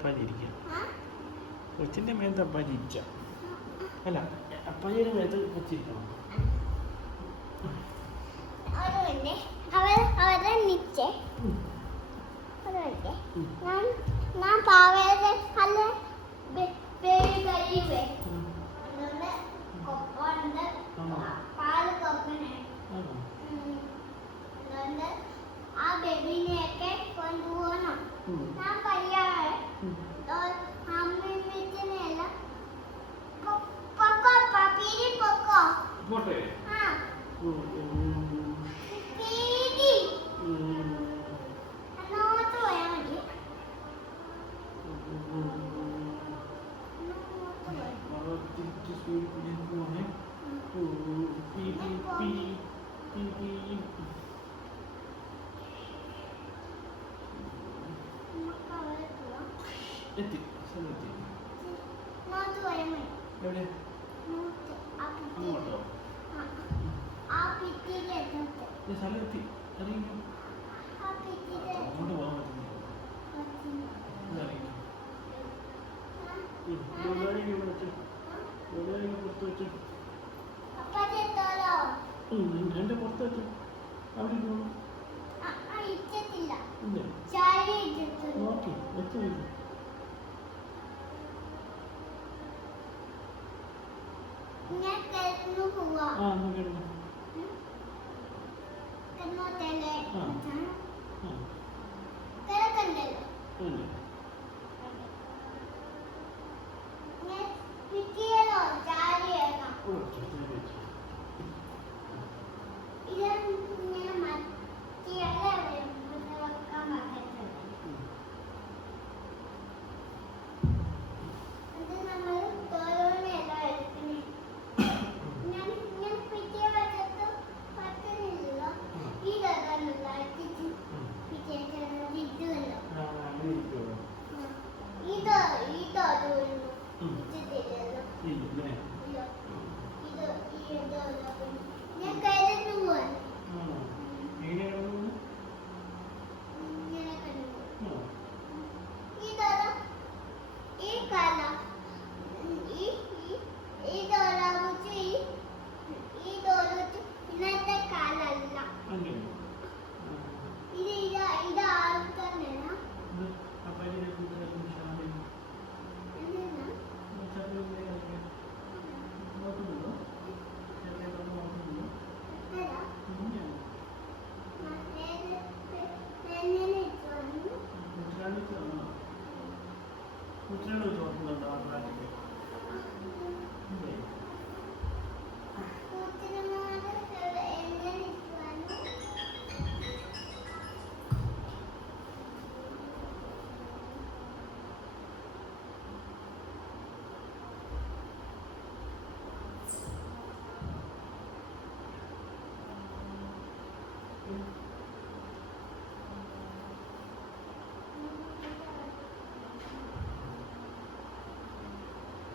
അപ്പാജി ഇരിക്കുക. കൊച്ചിൻ്റെ മേത്ത് അപ്പാജി ഇരിക്കുക. അല്ല, അപ്പാജിയുടെ മേത്ത് കൊച്ചിരിക്കണം. ഞാൻ പാവയുടെ കല്ല പേര് കഴിവേ പാല് കൊക്കണേ. അതുകൊണ്ട് ആ ബേബിനെയൊക്കെ കൊണ്ടുപോകണം. ഞാൻ കഴിയാതെ അമ്മയല്ല പൊക്കോ പപ്പീരി പൊക്കോ പോട്ടെ. എന്നോട്ട് പോയാൽ മതി. എത്തി സ്ഥലത്തി എവിടെ അങ്ങോട്ടോ സ്ഥലമെത്തി അറിയില്ല. അങ്ങോട്ട് പോകാൻ പറ്റുന്നില്ല. പുറത്ത് വെച്ചു എൻ്റെ പുറത്ത് വെച്ചു അവിടെ പോകണം. നോക്കി വെച്ചു വെച്ചു. ആ എന്നാ കേട്ടോ. കുട്ടികൾ ചോദിക്കുന്നുണ്ടോ ആ പ്രാക്ടിക്കൽ?